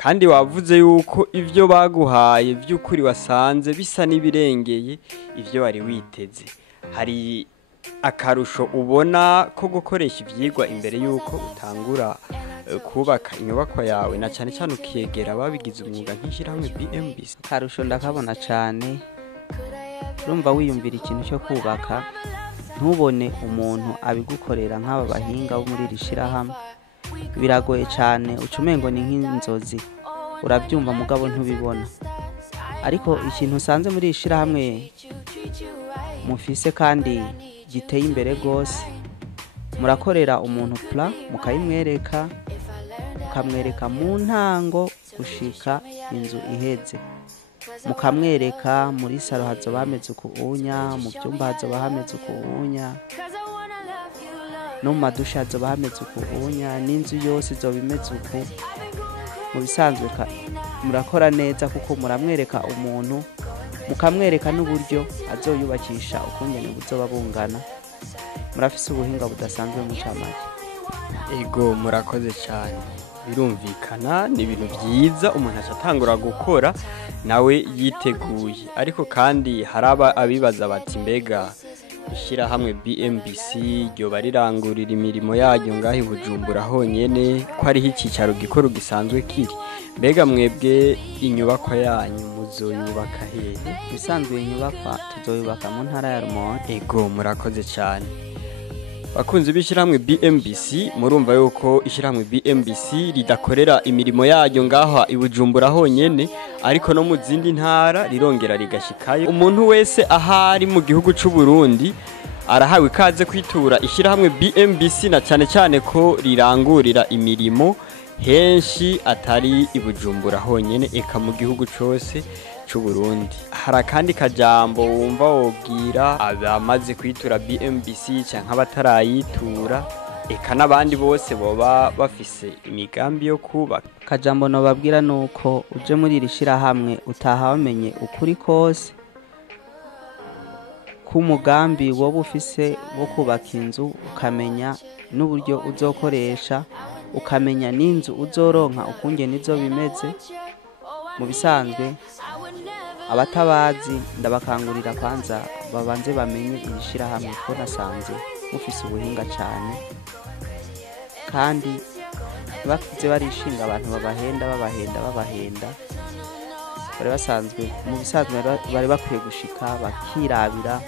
kandi wavuze yuko ivyo baguhaye vy'ukuri wasanze bisa n'ibirengeye ivyo wari witeze. Hari akarusho ubona ko gukoresha ivyigwa imbere yuko utangura kubaka inyubako yawe, na cyane cyane ukiyegera babigize umwuga nk'ishirahamwe BMBC? Akarusho ndakabona cyane. Urumva wiyumvira ikintu cyo kubaka, ntubone umuntu abigukorera nk'aba bahinga bo muri rishirahamwe, biragoye cyane. Ucumengo ni nk'inzozi, urabyumva mugabo ntubibona. Ariko ikintu usanze muri ishirahamwe mufise kandi giteye imbere gose, murakorera umuntu plan mukayimwereka, mukamwereka mu ntango gushika inzu iheze, mukamwereka muri saro hazoba hameze ukubunya, mu byumba hazoba hameze ukubunya, no mu madusha hazoba hameze ukubunya, n'inzu yose izoba imeze uku. Mu bisanzwe murakora neza kuko muramwereka umuntu, mukamwereka n'uburyo azoyubakisha ukungene buzoba bungana. Murafise ubuhinga budasanzwe mu camake. Ego, murakoze cyane, birumvikana ni ibintu byiza umuntu acatangura gukora nawe yiteguye. Ariko kandi haraba abibaza bati mbega ishirahamwe BMBC ryo barirangurira imirimo yaryo ngaho i Bujumbura honyene, ko hariho icicaro gikuru gisanzwe kiri? Mbega mwebwe inyubako yanyu muzoyubaka hehe? Bisanzwe inyubako tuzoyubaka mu ntara ya Rumonge. Ego, murakoze cyane. Bakunzi b'ishirahamwe BMBC, murumva yuko ishirahamwe BMBC ridakorera imirimo yaryo ngaho i Bujumbura honyene, ariko no mu zindi ntara rirongera rigashikayo. Umuntu wese ahari mu gihugu c'u Burundi arahawe ikaze kwitura ishirahamwe BMBC, na cyane cyane ko rirangurira imirimo henshi atari i Bujumbura honyene, eka mu gihugu cose c'u Burundi. Hari kandi kajambo wumva wobwira abamaze kwitura BMBC canke abatarayitura, eka n'abandi bose boba bafise imigambi yo kubaka? Kajambo no babwira nuko uje muri iri shirahamwe utaha wamenye ukuri kose k'umugambi woba ufise wo kubaka inzu, ukamenya n'uburyo uzokoresha, ukamenya n'inzu uzoronka ukungene izo bimeze. Mu bisanzwe abatabazi ndabakangurira kwanza babanze bamenye iri shirahamwe, ko nasanze mufise ubuhinga cyane, kandi bakize barishinga abantu babahenda. Bari basanzwe mu bisanzwe bari bakwiye gushika bakirabira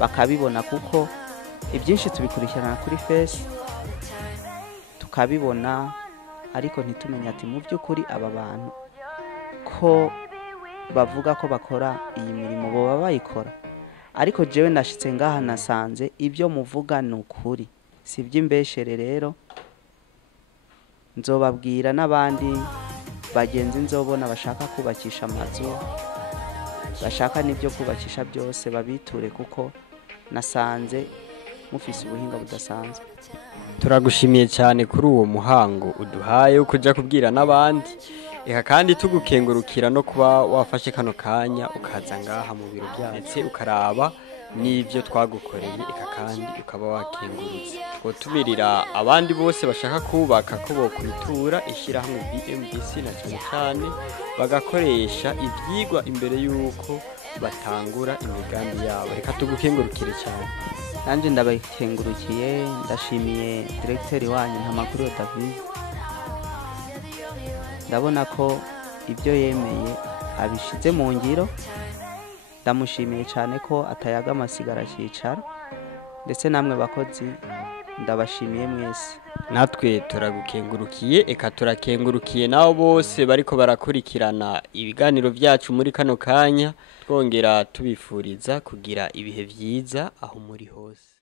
bakabibona, kuko ibyinshi tubikurikirana kuri face tukabibona, ariko ntitumenye ati mu by'ukuri aba bantu ko bavuga ko bakora iyi mirimo boba bayikora. Ariko jewe ndashitse ngaha nasanze ibyo muvuga ni ukuri, si iby'imbeshere. Rero nzobabwira n'abandi bagenzi nzobona bashaka kubakisha amazu, bashaka n'ibyo kubakisha byose babiture, kuko nasanze mufise ubuhinga budasanzwe. Turagushimiye cyane kuri uwo muhango uduhaye wo kuja kubwira n'abandi, eka kandi tugukengurukira no kuba wafashe kano kanya ukaza ngaha mu biro byacu ukaraba n'ibyo twagukoreye, eka kandi ukaba wakengurutse. Twotumirira abandi bose bashaka kubaka ko bokwitura ishirahamwe BMBC, na cyane cyane bagakoresha ivyigwa imbere yuko batangura imigambi yabo. Reka tugukengurukire cyane. Nanje ndabakengurukiye, ndashimiye directeur wanyu Ntamakuru David. Ndabona ko ibyo yemeye abishize mu ngiro. Ndamushimiye cyane ko atayaga amasigara cyicaro, ndetse namwe bakozi ndabashimiye mwese. Natwe turagukengurukiye, eka turakengurukiye nabo bose bariko barakurikirana ibiganiro byacu muri kano kanya, twongera tubifuriza kugira ibihe vyiza aho muri hose.